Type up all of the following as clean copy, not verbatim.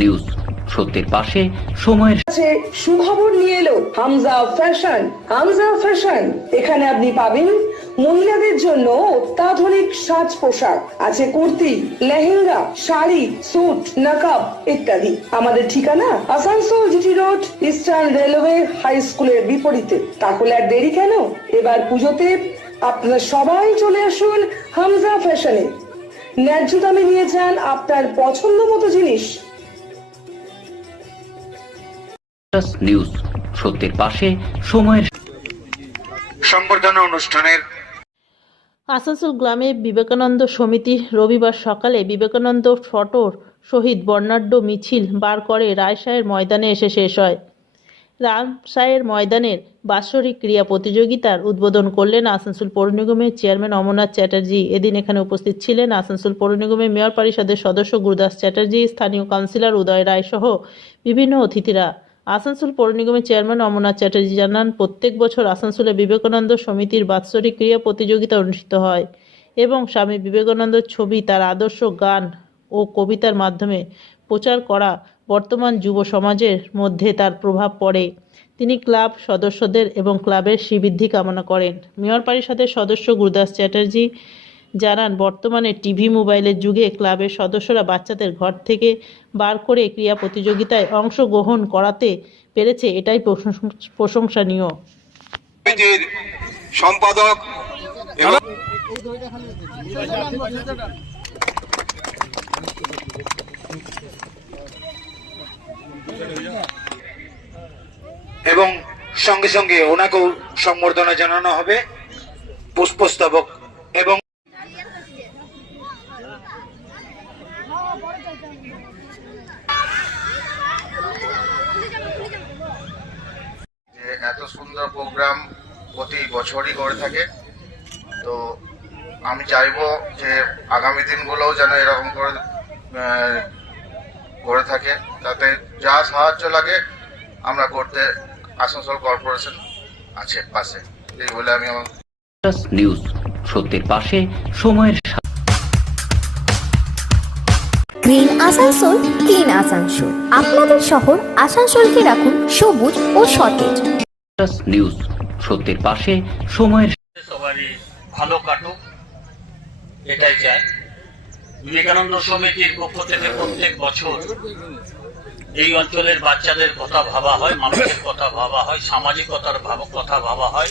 News সত্যের পাশে সময়ের সুখবর নিয়ে এলো হামজা ফ্যাশন। হামজা ফ্যাশন, এখানে আপনি পাবেন মহিলাদের জন্য অত্যাধুনিক সাজ পোশাক, আছে কুর্তি, লেহেঙ্গা, শাড়ি, স্যুট, নাকাব ইত্যাদি। আমাদের ঠিকানা Asansol GT road, eastern railway high স্কুলের বিপরীতে। তাহলে আর দেরি কেন, এবার পুজোতে আপনারা সবাই চলে আসুন হামজা ফ্যাশনে। ন্যায্য দামে নিয়ে যান আপনার পছন্দ মতো জিনিস। নিউজ সত্যের পাশে সময়ের সংবর্ধনা অনুষ্ঠানের আসানসোল গ্রামে বিবেকানন্দ সমিতি রবিবার সকালে বিবেকানন্দ ফটোর সহিত বর্ণাঢ্য মিছিল বার করে রায়সাহের ময়দানে এসে শেষ হয়। রামসাহের ময়দানের বাৎসরিক ক্রীড়া প্রতিযোগিতার উদ্বোধন করলেন আসানসোল পৌর নিগমের চেয়ারম্যান অমরনাথ চ্যাটার্জি। এদিন এখানে উপস্থিত ছিলেন আসানসোল পৌর নিগমের মেয়র পরিষদের সদস্য গুরুদাস চ্যাটার্জি, স্থানীয় কাউন্সিলর উদয় রায় সহ বিভিন্ন অতিথিরা। আসানসোল পৌর নিগমের চেয়ারম্যান অমরনাথ চ্যাটার্জি জানান, প্রত্যেক বছর আসানসোলে বিবেকানন্দ সমিতির বাৎসরিক ক্রীড়া প্রতিযোগিতা অনুষ্ঠিত হয় এবং স্বামী বিবেকানন্দের ছবি, তার আদর্শ, গান ও কবিতার মাধ্যমে প্রচার করা বর্তমান যুব সমাজের মধ্যে তার প্রভাব পড়ে। তিনি ক্লাব সদস্যদের এবং ক্লাবের শ্রীবৃদ্ধি কামনা করেন। মেয়র পরিষদের সদস্য গুরুদাস চ্যাটার্জি জানান, বর্তমানে টিভি মোবাইলের যুগে ক্লাবের সদস্যরা বাচ্চাদের ঘর থেকে বার করে ক্রীড়া প্রতিযোগিতায় অংশগ্রহণ করাতে পেরেছে, এটাই প্রশংসনীয়। সম্পাদক এবং সঙ্গে সঙ্গে ওনাকেও সম্বর্ধনা জানানো হবে, পুষ্পস্তবক এবং এত সুন্দর প্রোগ্রাম প্রতি বছরই করে থাকে। তো আমি চাইবো যে আগামী দিনগুলোও যেন এরকম করে থাকে, তাতে যা সাহায্য লাগে আমরা করতে আসানসোল কর্পোরেশন আছে পাশে। এই বলে আমি আমার নিউজ সত্যের পাশে সময়ের গ্রিন আসানসোল, ক্লিন আসানসোল। আপনাদের শহর আসানসোলকে রাখুন সবুজ ও সতেজ। নিউজ সত্যের পাশে সময়ের সবারই ভালো কাটুক, এটাই চাই। বিবেকানন্দ সমিতির পক্ষ থেকে প্রত্যেক বছর এই অঞ্চলের বাচ্চাদের কথা ভাবা হয়, মানুষের কথা ভাবা হয়, সামাজিকতার কথা ভাবা হয়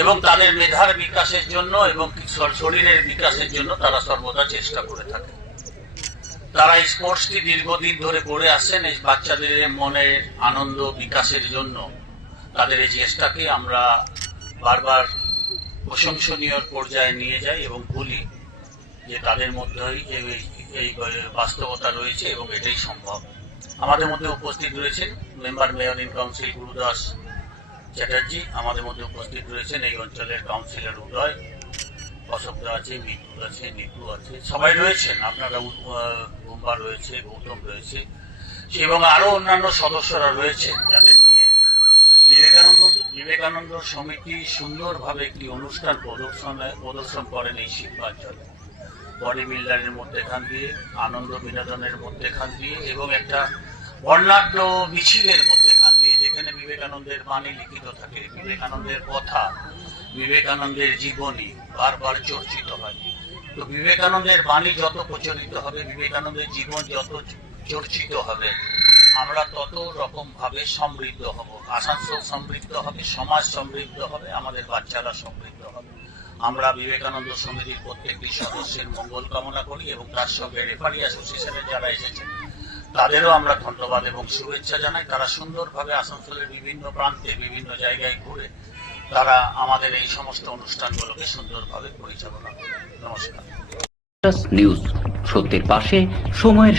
এবং তাদের মেধার বিকাশের জন্য এবং শরীরের বিকাশের জন্য তারা সর্বদা চেষ্টা করে থাকে। তারা এই স্পোর্টসটি দীর্ঘদিন ধরে করে আসছেন এই বাচ্চাদের মনের আনন্দ বিকাশের জন্য। তাদের এই চেষ্টাকে আমরা বারবার প্রশংসনীয় পর্যায়ে নিয়ে যাই এবং বলি যে তাদের মধ্যেই এই বাস্তবতা রয়েছে এবং এটাই সম্ভব। আমাদের মধ্যে উপস্থিত রয়েছেন member mayor in council Gurudas Chatterjee, আমাদের মধ্যে উপস্থিত রয়েছেন এই অঞ্চলের কাউন্সিলর উদয়, অশোকদা আছে, মিতু আছে, নিতু আছে, সবাই রয়েছেন। আপনারা বুম্বা রয়েছে, গৌতম রয়েছে এবং আরো অন্যান্য সদস্যরা রয়েছেন, যাদের নিয়ে বিবেকানন্দ সমিতি সুন্দরভাবে একটি অনুষ্ঠান প্রদর্শন করেন এই শিল্পাঞ্চলে। বডি বিল্ডারের মধ্যেখান দিয়ে, আনন্দ বিনোদনের মধ্যেখান দিয়ে এবং একটা বর্ণাঢ্য মিছিলের মধ্যেখান দিয়ে, যেখানে বিবেকানন্দের বাণী লিখিত থাকে, বিবেকানন্দের কথা, বিবেকানন্দের জীবনী বারবার চর্চিত হয়। তো বিবেকানন্দের বাণী যত প্রচলিত হবে, বিবেকানন্দের জীবন যত চর্চিত হবে, আমরা তত রকম ভাবে সমৃদ্ধ হব। আসানসোল সমৃদ্ধ হবে, সমাজ সমৃদ্ধ হবে, আমাদের বাচ্চারা সমৃদ্ধ হবে। আমরা বিবেকানন্দ সমিতির প্রত্যেকটি সদস্যের মঙ্গল কামনা করি এবং তার সঙ্গে রেফারি অ্যাসোসিয়েশনের যারা এসেছেন তাদেরও আমরা ধন্যবাদ এবং শুভেচ্ছা জানাই। তারা সুন্দরভাবে আসানসোলের বিভিন্ন প্রান্তে, বিভিন্ন জায়গায় ঘুরে তারা আমাদের এই সমস্ত অনুষ্ঠানগুলোকে সুন্দরভাবে পরিচালনা করে। নমস্কার। নিউজ সত্যের পাশে সময়ের